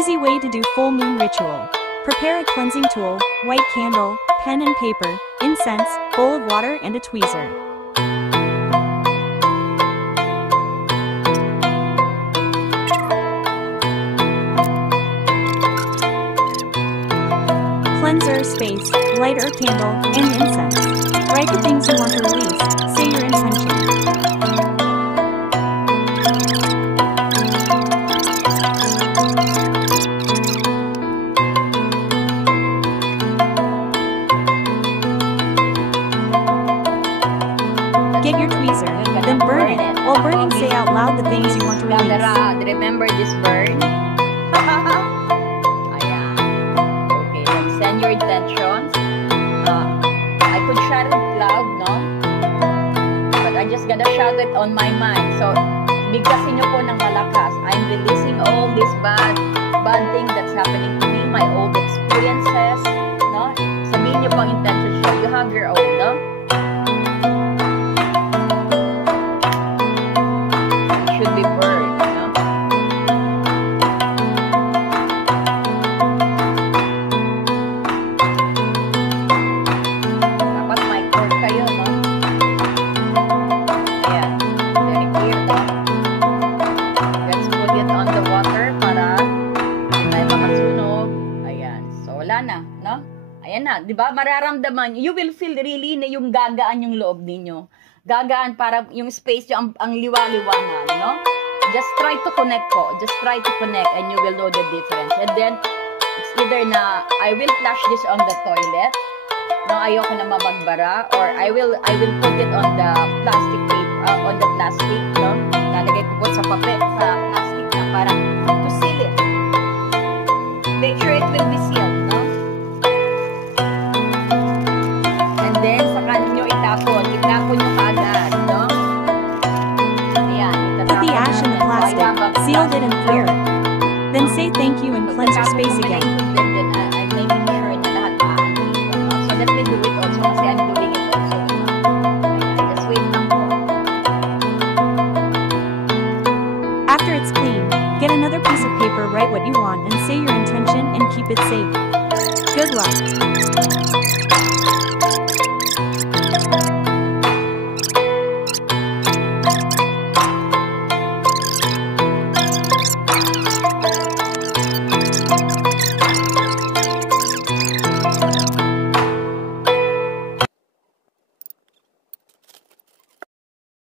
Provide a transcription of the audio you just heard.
Easy way to do full moon ritual. Prepare a cleansing tool, white candle, pen and paper, incense, bowl of water and a tweezer. Cleanser, space, lighter candle, and incense. Write the things you want to release, say your intention. Get your tweezer, then burn it. While burning, say out loud the things you want to release. Remember this burn? Ayan. Okay, then send your intentions. I could shout it loud, no? But I'm just gonna shout it on my mind. So, bigkasin nyo po ng malakas. I'm releasing all this bad thing that's happening to me, my old experiences, no? Sabihin nyo po ang intention nyo. You have your own, no? Should be burned, no? Dapat may cord kayo, no? Ayan. Very clear, no? Let's put it on the water para hindi tayo makasunog. Ayan. So, wala na, no? Ayan na. Diba? Mararamdaman, you will feel really na yung gagaan yung loob ninyo. Gagaan para yung space yung ang liwa-liwanag, no? Just try to connect po. Just try to connect and you will know the difference. And then, it's either na I will flush this on the toilet, no, ayoko na mabagbara, or I will put it on the plastic paper, on the plastic, no? Lalagay ko po sa papel, sa plastic na para to seal it. Make sure it will be sealed, no? And then, saka ninyo itapon nyo kaagad, no? Ayan, Put the ash in the plastic, sealed it and clear it. Then say thank you and cleanse your space again. I'm making sure na lahat maandito, no? So let me do it also kasi I'm doing it also, no? Ayan, just wait lang po. After it's clean, get another piece of paper, write what you want and say your intention and keep it safe. Good luck.